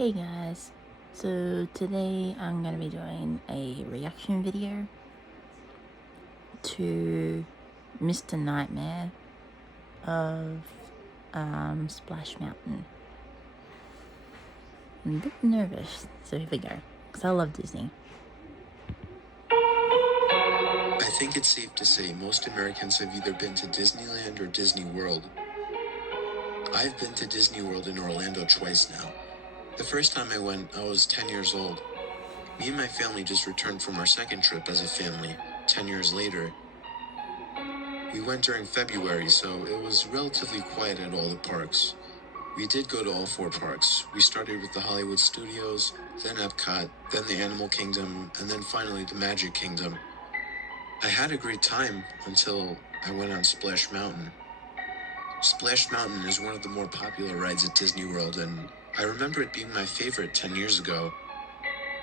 Hey guys, so today I'm going to be doing a reaction video to Mr. Nightmare of Splash Mountain. I'm a bit nervous, so here we go, because I love Disney. I think it's safe to say most Americans have either been to Disneyland or Disney World. I've been to Disney World in Orlando twice now. The first time I went, I was 10 years old. Me and my family just returned from our second trip as a family, 10 years later. We went during February, so it was relatively quiet at all the parks. We did go to all four parks. We started with the Hollywood Studios, then Epcot, then the Animal Kingdom, and then finally the Magic Kingdom. I had a great time until I went on Splash Mountain. Splash Mountain is one of the more popular rides at Disney World, and I remember it being my favorite 10 years ago.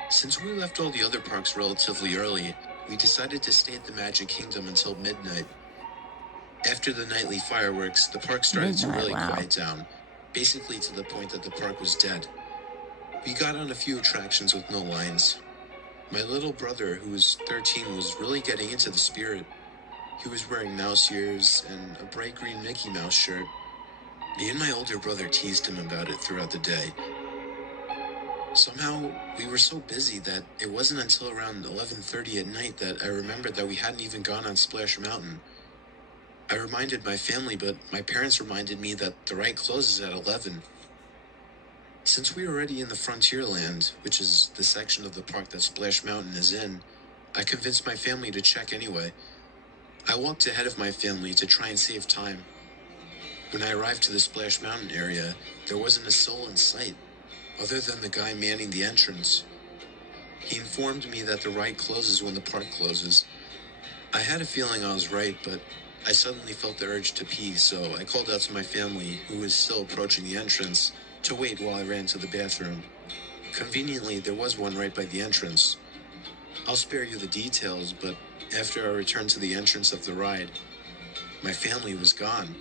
Since we left all the other parks relatively early, we decided to stay at the Magic Kingdom until midnight. After the nightly fireworks, the park started to really quiet down, basically to the point that the park was dead. We got on a few attractions with no lines. My little brother, who was 13, was really getting into the spirit. He was wearing mouse ears and a bright green Mickey Mouse shirt. Me and my older brother teased him about it throughout the day. Somehow, we were so busy that it wasn't until around 11:30 at night that I remembered that we hadn't even gone on Splash Mountain. I reminded my family, but my parents reminded me that the ride closes at 11. Since we were already in the Frontierland, which is the section of the park that Splash Mountain is in, I convinced my family to check anyway. I walked ahead of my family to try and save time. When I arrived to the Splash Mountain area, there wasn't a soul in sight, other than the guy manning the entrance. He informed me that the ride closes when the park closes. I had a feeling I was right, but I suddenly felt the urge to pee, so I called out to my family, who was still approaching the entrance, to wait while I ran to the bathroom. Conveniently, there was one right by the entrance. I'll spare you the details, but after I returned to the entrance of the ride, my family was gone.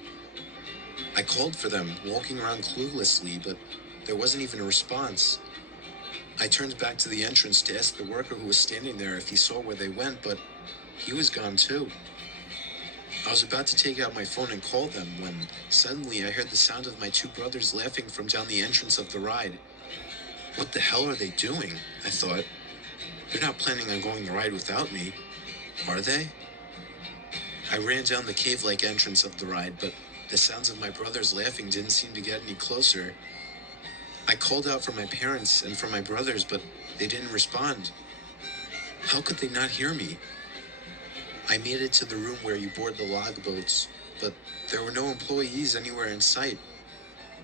I called for them, walking around cluelessly, but there wasn't even a response. I turned back to the entrance to ask the worker who was standing there if he saw where they went, but he was gone too. I was about to take out my phone and call them when suddenly I heard the sound of my two brothers laughing from down the entrance of the ride. What the hell are they doing? I thought. They're not planning on going the ride without me, are they? I ran down the cave-like entrance of the ride, but the sounds of my brothers laughing didn't seem to get any closer. I called out for my parents and for my brothers, but they didn't respond. How could they not hear me? I made it to the room where you board the log boats, but there were no employees anywhere in sight.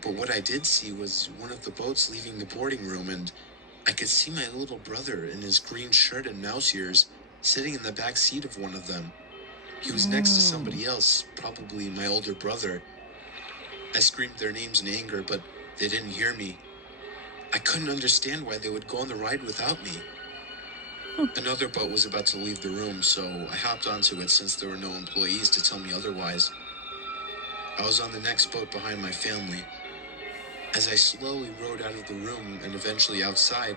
But what I did see was one of the boats leaving the boarding room, and I could see my little brother in his green shirt and mouse ears sitting in the back seat of one of them. He was next to somebody else, probably my older brother. I screamed their names in anger, but they didn't hear me. I couldn't understand why they would go on the ride without me. Another boat was about to leave the room, so I hopped onto it since there were no employees to tell me otherwise. I was on the next boat behind my family. As I slowly rode out of the room and eventually outside,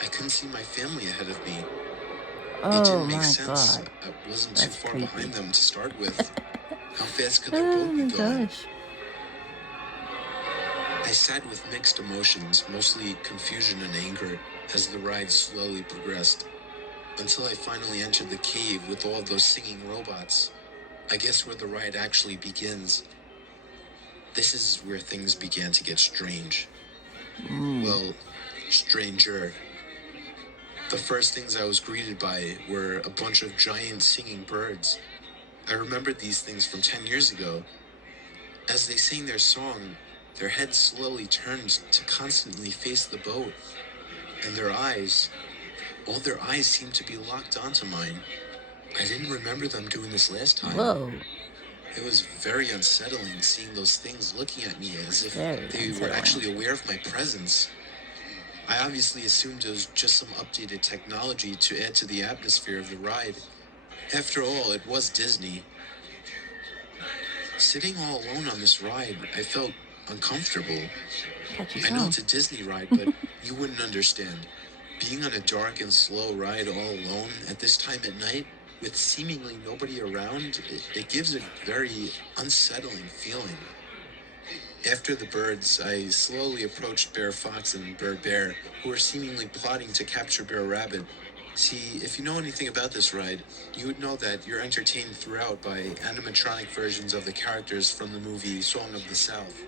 I couldn't see my family ahead of me. It didn't make sense. God. I wasn't That's too far creepy. behind them to start with. How fast could their boat be going? Gosh. I sat with mixed emotions, mostly confusion and anger, as the ride slowly progressed, until I finally entered the cave with all those singing robots. I guess where the ride actually begins. This is where things began to get strange. Well, stranger. The first things I was greeted by were a bunch of giant singing birds. I remembered these things from 10 years ago. As they sang their song, their heads slowly turned to constantly face the boat, and all their eyes seemed to be locked onto mine. I didn't remember them doing this last time. Whoa. It was very unsettling seeing those things looking at me as if Very they were unsettling. actually aware of my presence. I obviously assumed it was just some updated technology to add to the atmosphere of the ride. After all, it was Disney. Sitting all alone on this ride, I felt uncomfortable. I know it's a Disney ride, but You wouldn't understand. Being on a dark and slow ride all alone at this time at night, with seemingly nobody around, it gives a very unsettling feeling. After the birds, I slowly approached Bear Fox and Bear Bear, who were seemingly plotting to capture Bear Rabbit. See, if you know anything about this ride, you would know that you're entertained throughout by animatronic versions of the characters from the movie Song of the South.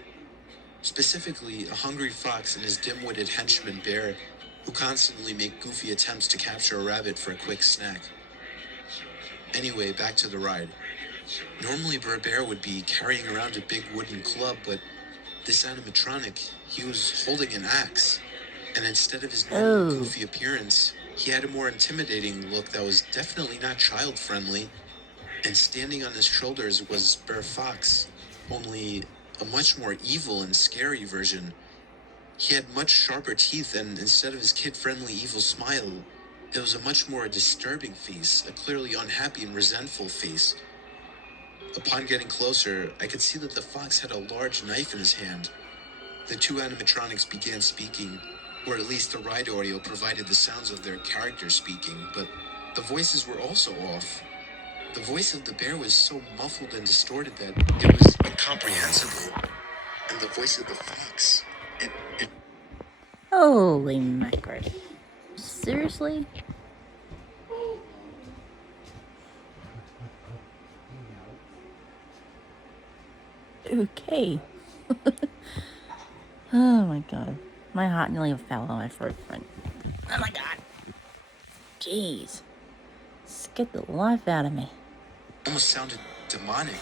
Specifically, a hungry fox and his dim-witted henchman Bear, who constantly make goofy attempts to capture a rabbit for a quick snack. Anyway, back to the ride. Normally, Bear Bear would be carrying around a big wooden club, but this animatronic, he was holding an axe. And instead of his normal goofy appearance, he had a more intimidating look that was definitely not child-friendly. And standing on his shoulders was Bear Fox, only a much more evil and scary version. He had much sharper teeth, and instead of his kid-friendly evil smile, it was a much more disturbing face, a clearly unhappy and resentful face. Upon getting closer, I could see that the fox had a large knife in his hand. The two animatronics began speaking, or at least the ride audio provided the sounds of their characters speaking, but the voices were also off. The voice of the bear was so muffled and distorted that it was incomprehensible. And the voice of the fox, it Holy mackerel. Seriously? Okay. Oh my god. My heart nearly fell on my throat. Oh my god. Jeez. Scared the life out of me. almost sounded demonic.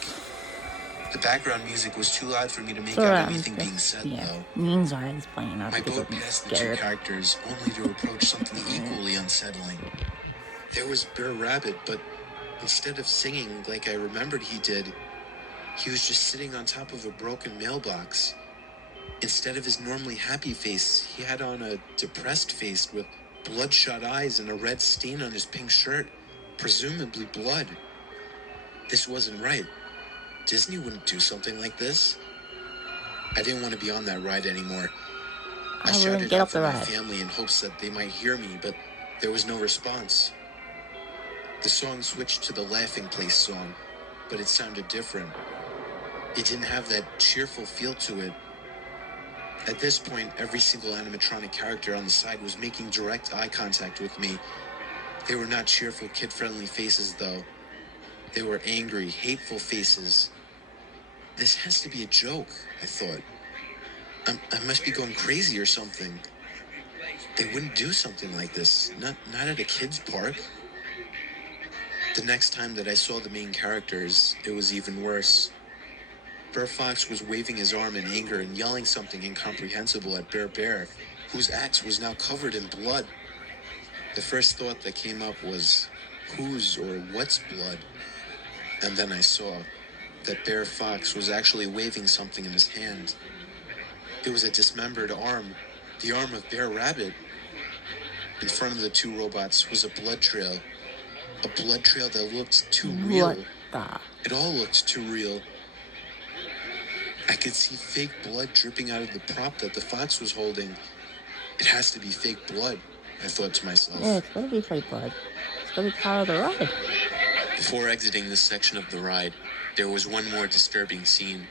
The background music was too loud for me to make out anything being said, though. Anxiety is playing up. My boat passed the two characters, only to approach something equally unsettling. There was Bear Rabbit, but instead of singing like I remembered he did, he was just sitting on top of a broken mailbox. Instead of his normally happy face, he had on a depressed face with bloodshot eyes and a red stain on his pink shirt, presumably blood. This wasn't right. Disney wouldn't do something like this. I didn't want to be on that ride anymore. I shouted out for my family in hopes that they might hear me, but there was no response. The song switched to the Laughing Place song, but it sounded different. It didn't have that cheerful feel to it. At this point, every single animatronic character on the side was making direct eye contact with me. They were not cheerful, kid-friendly faces, though. They were angry, hateful faces. This has to be a joke, I thought. I must be going crazy or something. They wouldn't do something like this, not at a kid's park. The next time that I saw the main characters, it was even worse. Bear Fox was waving his arm in anger and yelling something incomprehensible at Bear Bear, whose axe was now covered in blood. The first thought that came up was, whose or what's blood? And then I saw that Bear Fox was actually waving something in his hand. It was a dismembered arm, the arm of Bear Rabbit. In front of the two robots was a blood trail that looked too real. It all looked too real. I could see fake blood dripping out of the prop that the fox was holding. It has to be fake blood, I thought to myself. Yeah, it's gotta be fake blood. It's gotta be part of the ride. Before exiting this section of the ride, there was one more disturbing scene.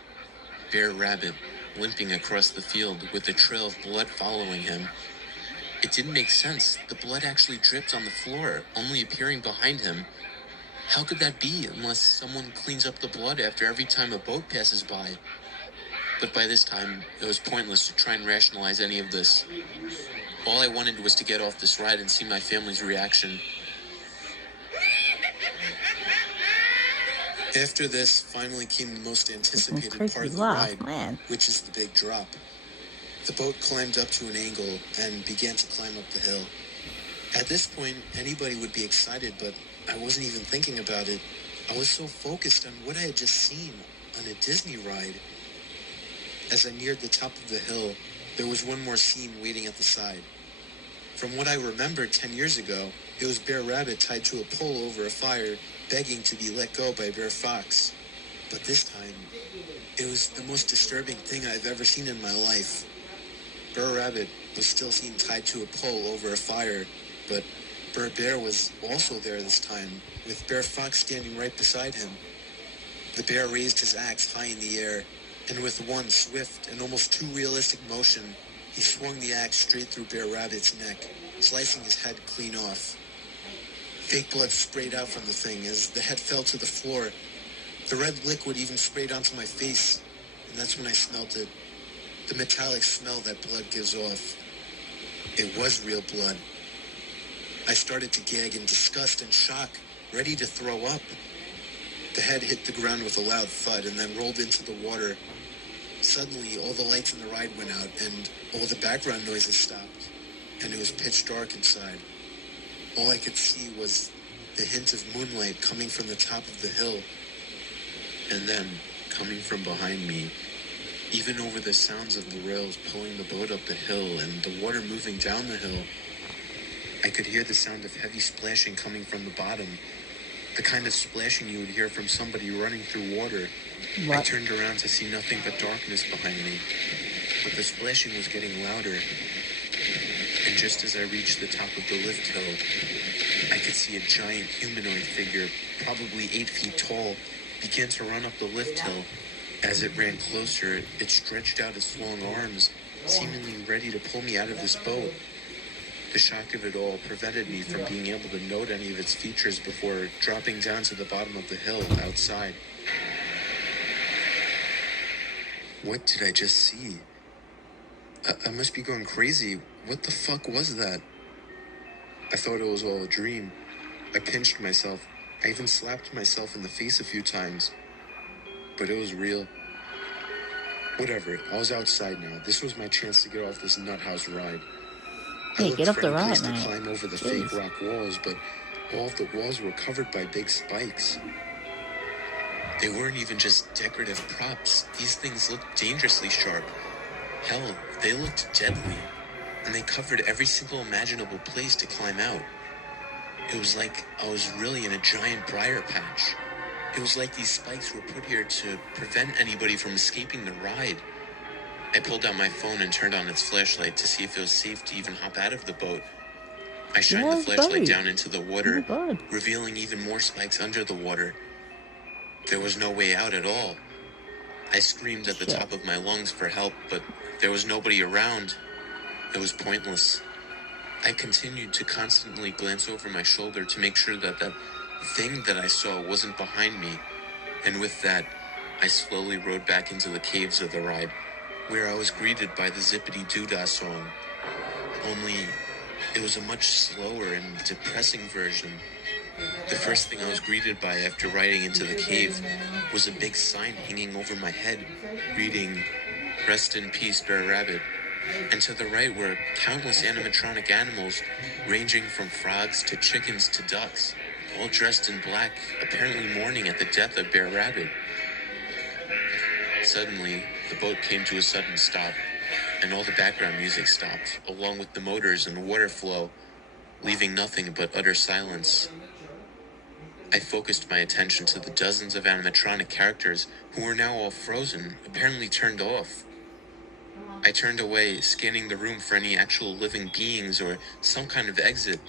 Bear Rabbit limping across the field with a trail of blood following him. It didn't make sense. The blood actually dripped on the floor, only appearing behind him. How could that be unless someone cleans up the blood after every time a boat passes by? But by this time, it was pointless to try and rationalize any of this. All I wanted was to get off this ride and see my family's reaction. After this, finally came the most anticipated part of the ride, which is the big drop. The boat climbed up to an angle and began to climb up the hill. At this point, anybody would be excited, but I wasn't even thinking about it. I was so focused on what I had just seen on a Disney ride. As I neared the top of the hill, there was one more scene waiting at the side. From what I remembered 10 years ago, it was Bear Rabbit tied to a pole over a fire, begging to be let go by Bear Fox. But this time, it was the most disturbing thing I've ever seen in my life. Burr Rabbit was still seen tied to a pole over a fire, but Burr Bear was also there this time, with Bear Fox standing right beside him. The bear raised his axe high in the air, and with one swift and almost too realistic motion, he swung the axe straight through Bear Rabbit's neck, slicing his head clean off. Fake blood sprayed out from the thing as the head fell to the floor. The red liquid even sprayed onto my face, and that's when I smelled it. The metallic smell that blood gives off. It was real blood. I started to gag in disgust and shock, ready to throw up. The head hit the ground with a loud thud and then rolled into the water. Suddenly, all the lights in the ride went out and all the background noises stopped, and it was pitch dark inside. All I could see was the hint of moonlight coming from the top of the hill. And then, coming from behind me, even over the sounds of the rails pulling the boat up the hill and the water moving down the hill, I could hear the sound of heavy splashing coming from the bottom. The kind of splashing you would hear from somebody running through water. What? I turned around to see nothing but darkness behind me, but the splashing was getting louder. And just as I reached the top of the lift hill, I could see a giant humanoid figure, probably 8 feet tall, begin to run up the lift hill. As it ran closer, it stretched out its long arms, seemingly ready to pull me out of this boat. The shock of it all prevented me from being able to note any of its features before dropping down to the bottom of the hill outside. What did I just see? I must be going crazy. What the fuck was that? I thought it was all a dream. I pinched myself. I even slapped myself in the face a few times. But it was real. Whatever, I was outside now. This was my chance to get off this nuthouse ride. I Hey, looked get off for the any ride, place to mate. climb over the Jeez. fake rock walls, but all of the walls were covered by big spikes. They weren't even just decorative props. These things looked dangerously sharp. Hell, they looked deadly. And they covered every single imaginable place to climb out. It was like I was really in a giant briar patch. It was like these spikes were put here to prevent anybody from escaping the ride. I pulled out my phone and turned on its flashlight to see if it was safe to even hop out of the boat. I shined Yeah, the it's flashlight great. down into the Oh my water, god. revealing even more spikes under the water. There was no way out at all. I screamed at the Shit. top of my lungs for help, but there was nobody around. It was pointless. I continued to constantly glance over my shoulder to make sure that that thing that I saw wasn't behind me, and with that, I slowly rode back into the caves of the ride, where I was greeted by the Zippity Doodah song. Only, it was a much slower and depressing version. The first thing I was greeted by after riding into the cave was a big sign hanging over my head, reading, "Rest in peace, Bear Rabbit." And to the right were countless animatronic animals, ranging from frogs to chickens to ducks, all dressed in black, apparently mourning at the death of Bear Rabbit. Suddenly, the boat came to a sudden stop, and all the background music stopped, along with the motors and water flow, leaving nothing but utter silence. I focused my attention to the dozens of animatronic characters who were now all frozen, apparently turned off. I turned away, scanning the room for any actual living beings or some kind of exit.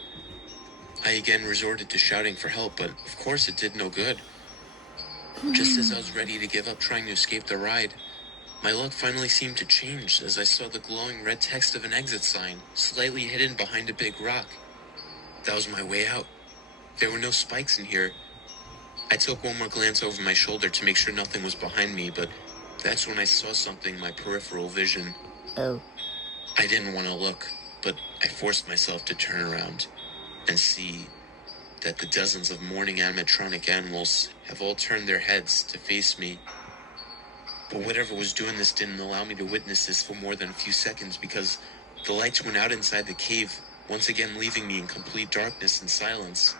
I again resorted to shouting for help, but of course it did no good. Just as I was ready to give up trying to escape the ride, my luck finally seemed to change as I saw the glowing red text of an exit sign, slightly hidden behind a big rock. That was my way out. There were no spikes in here. I took one more glance over my shoulder to make sure nothing was behind me, but that's when I saw something in my peripheral vision. Oh. I didn't want to look, but I forced myself to turn around and see that the dozens of mourning animatronic animals have all turned their heads to face me. But whatever was doing this didn't allow me to witness this for more than a few seconds because the lights went out inside the cave, once again leaving me in complete darkness and silence.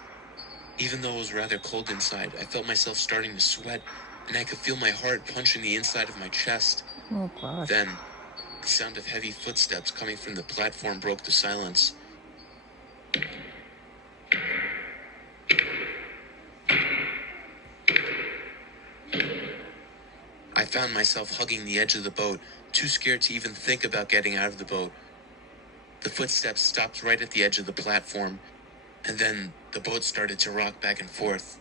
Even though it was rather cold inside, I felt myself starting to sweat, and I could feel my heart punching the inside of my chest. Oh god. Then, the sound of heavy footsteps coming from the platform broke the silence. I found myself hugging the edge of the boat, too scared to even think about getting out of the boat. The footsteps stopped right at the edge of the platform, and then the boat started to rock back and forth.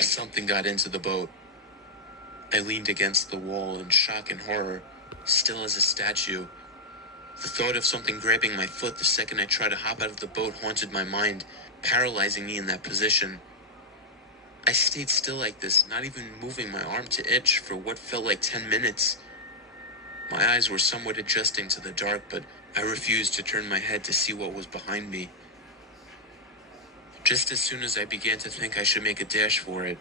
Something got into the boat. I leaned against the wall in shock and horror, still as a statue. The thought of something grabbing my foot the second I tried to hop out of the boat haunted my mind, paralyzing me in that position. I stayed still like this, not even moving my arm to itch for what felt like 10 minutes. My eyes were somewhat adjusting to the dark, but I refused to turn my head to see what was behind me. Just as soon as I began to think I should make a dash for it,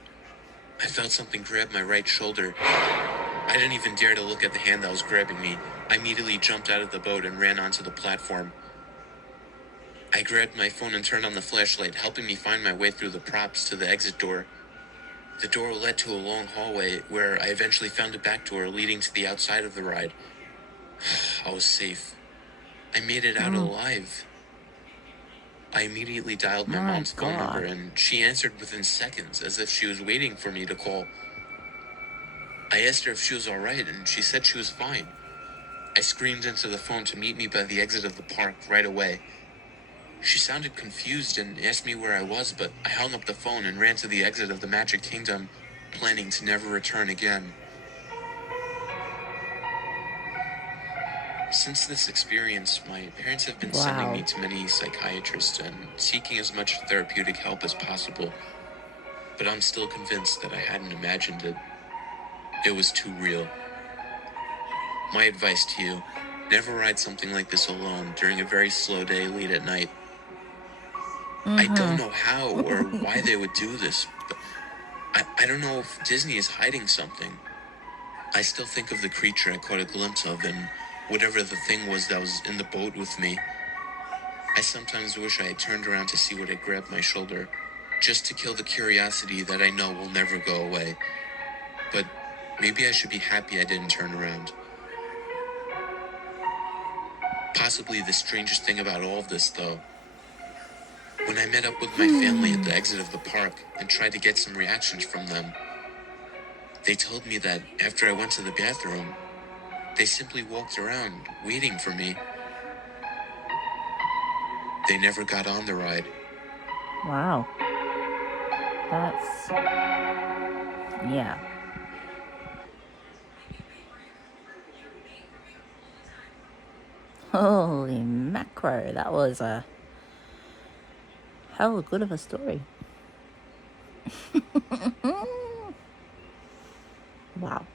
I felt something grab my right shoulder. I didn't even dare to look at the hand that was grabbing me. I immediately jumped out of the boat and ran onto the platform. I grabbed my phone and turned on the flashlight, helping me find my way through the props to the exit door. The door led to a long hallway where I eventually found a back door leading to the outside of the ride. I was safe. I made it out alive. I immediately dialed my mom's phone number, and she answered within seconds, as if she was waiting for me to call. I asked her if she was alright, and she said she was fine. I screamed into the phone to meet me by the exit of the park right away. She sounded confused and asked me where I was, but I hung up the phone and ran to the exit of the Magic Kingdom, planning to never return again. Since this experience, my parents have been sending me to many psychiatrists and seeking as much therapeutic help as possible. But I'm still convinced that I hadn't imagined it. It was too real. My advice to you, never ride something like this alone during a very slow day late at night. I don't know how or why they would do this, but I don't know if Disney is hiding something. I still think of the creature I caught a glimpse of and whatever the thing was that was in the boat with me. I sometimes wish I had turned around to see what had grabbed my shoulder, just to kill the curiosity that I know will never go away. But maybe I should be happy I didn't turn around. Possibly the strangest thing about all of this, though, when I met up with my family at the exit of the park and tried to get some reactions from them, they told me that after I went to the bathroom, they simply walked around, waiting for me. They never got on the ride. Wow. That's... yeah. Holy macro, that was a hell of a good of a story. Wow.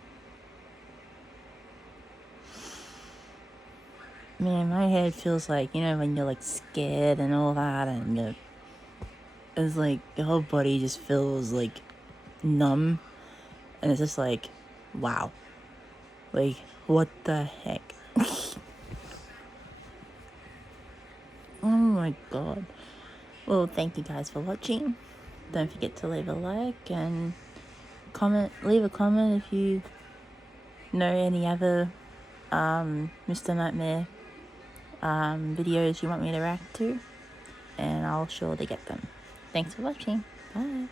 Man, my head feels like, you know, when you're like scared and all that, and it's like your whole body just feels like numb, and it's just like, wow. Like, what the heck? Oh my god. Well, thank you guys for watching. Don't forget to leave a like and leave a comment if you know any other Mr. Nightmare videos you want me to react to, and I'll surely get them. Thanks for watching. Bye.